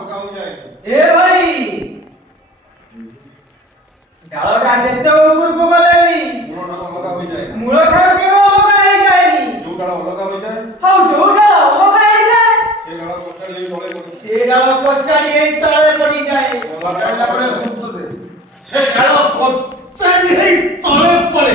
ଅଲଗା ହୋଇଯାଏ। ଏ ଭାଇ ଡାଳଟା ଯେତେ ଉପରକୁ ଗଲେନି ମୂଳଠାରୁ ଅଲଗା ହୋଇଯାଏ। ମୂଳ ଠାରୁ କେବେ ଅଲଗା ହେଇଯାଏନି। ଯୋଉ ଡାଳ ଅଲଗା ହୋଇଯାଏ ଆଉ ଯୋଉ ଡାଳ ଅଲଗା ହେଇଯାଏ ସେ ଡାଳ କଚାଡ଼ି ହେଇ ତଳେ ପଡେ। ସେ ଡାଳ କଚାଡ଼ି ହେଇ ତଳେ ପଡ଼ିଯାଏ। କଚାଡ଼ିଲା ବେଳେ ଗୁରୁତ୍ୱ ଦେ। ସେ ଡାଳ କଚାଡ଼ି ହେଇ ତଳେ ପଡେ।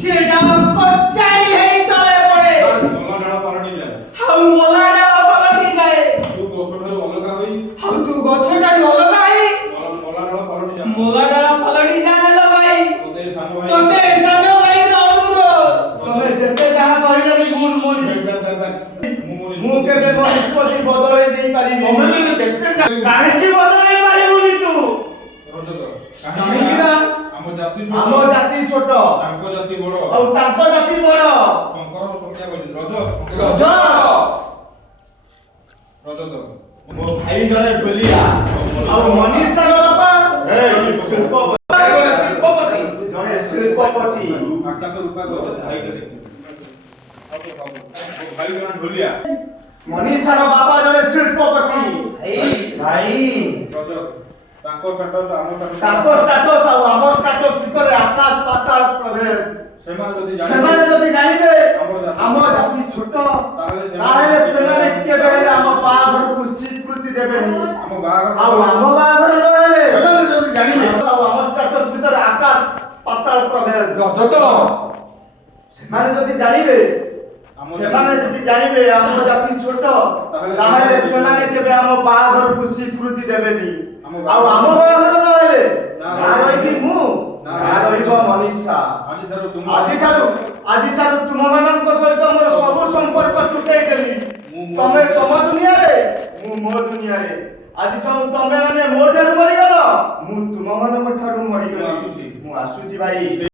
ସେ ଡାଳ କଚାଡ଼ି ହେଇ ତଳେ ପଡ଼େ। ମଲା ଡାଳ ପାଲଟିଯାଏ। ଆଉ ମଲା ଡାଳ ପାଲଟିଯାଏ। ତୁ ଗଛଠାରୁ ଅଲଗା ହୋଇ ଆଉ ତୁ ଗଛଟାରୁ ଅଲଗା ହେଇ ମଲା ଡାଳ ପାଲଟିଯାଏ। ମଲା ଡାଳ ପାଲଟିଯାଏ ଲୋ ଭାଇ। ତୋତେ ସାନ ଭାଇ ତୋତେ ସାନ ଭାଇର ଅନୁରୋଧ। ତମେ ଯେତେ ଯାହା କହିଲେ ବି ମୁଁ କେବେ ମୋ ନିଷ୍ପତ୍ତି ବଦଳେଇ ଦେଇ ପାରିବି। ତମେ ବି ଯେତେ କାହିଁକି ବଦଳେଇ ପାରିବୁନି ତୁ? ରଜତ କାହିଁକି ନା ଆମ ଜାତି ଛୋଟ, ଆମ ଜାତି ଛୋଟ ତାଙ୍କ ଜାତି ବଡ଼। ଆଉ ତାଙ୍କ ଜାତି ବଡ଼। ଶଙ୍କର ସଂଖ୍ୟା କହିଛନ୍ତି ରଜ ରଜ ରଜତ ମୋ ଭାଇ ଜଣେ ଢୋଲିଆ ଆଉ ମନୀଷାର ବାପା ଶିଳ୍ପପତି ଜଣେ ଶିଳ୍ପପତି। ଆକାଶ ରୂପା ଭାଇଟା ଦେଖ ଭାଇ ଜଣେ ଢୋଲିଆ ମନୀଷାର ବାପା ଜଣେ ଶିଳ୍ପପତି। ଭାଇ ରଜତ ତାଙ୍କ ଷ୍ଟାଟସ୍ ଆମ ତାଙ୍କ ଷ୍ଟାଟସ୍ ଆଉ ଆମ ଷ୍ଟାଟସ୍ ଭିତରେ ଆକାଶ ପାତାଳ ପ୍ରଭେଦ। ସେମାନେ ଯଦି ଜାଣିବେ ଆମ ଜାତି ଛୋଟ ତାହେଲେ ସେମାନେ କେବେ ହେଲେ ଆମ ବାହାଘରକୁ ସ୍ୱୀକୃତି ଦେବେନି। ଆମ ବାହାଘର ଆଉ ଆମ ବାହାଘର ନହେଲେ ସେମାନେ ଯଦି ଜାଣିବେ ଆଉ ଆମ ଷ୍ଟାଟସ୍ ଭିତରେ ଆକାଶ ପାତାଳ ପ୍ରଭେଦ। ସେମାନେ ଯଦି ଜାଣିବେ ଆମ ଜାତି ଛୋଟ ତାହେଲେ ସେମାନେ କେବେ ଆମ ବାହାଘରକୁ ସ୍ୱୀକୃତି ଦେବେନି। ଆଉ ଆମ ବାହାଘର ନହେଲେ ନା ରହିବି ମୁଁ ନା ରହିବ ମନୀଷା। ଆଜିଠାରୁ ତୁମମାନଙ୍କ ସହିତ ମୋର ସବୁ ସମ୍ପର୍କ ତୁଟେଇ ଦେଲି। ତମେ ତମ ଦୁନିଆରେ ମୁଁ ମୋ ଦୁନିଆରେ। ଆଜିଠାରୁ ତମେ ମାନେ ମୋ ଠାରୁ ମରିଗଲ ମୁଁ ତୁମ ମାନଙ୍କ ଠାରୁ ମରିଗଲି। ମୁଁ ଆସୁଛି ଭାଇ।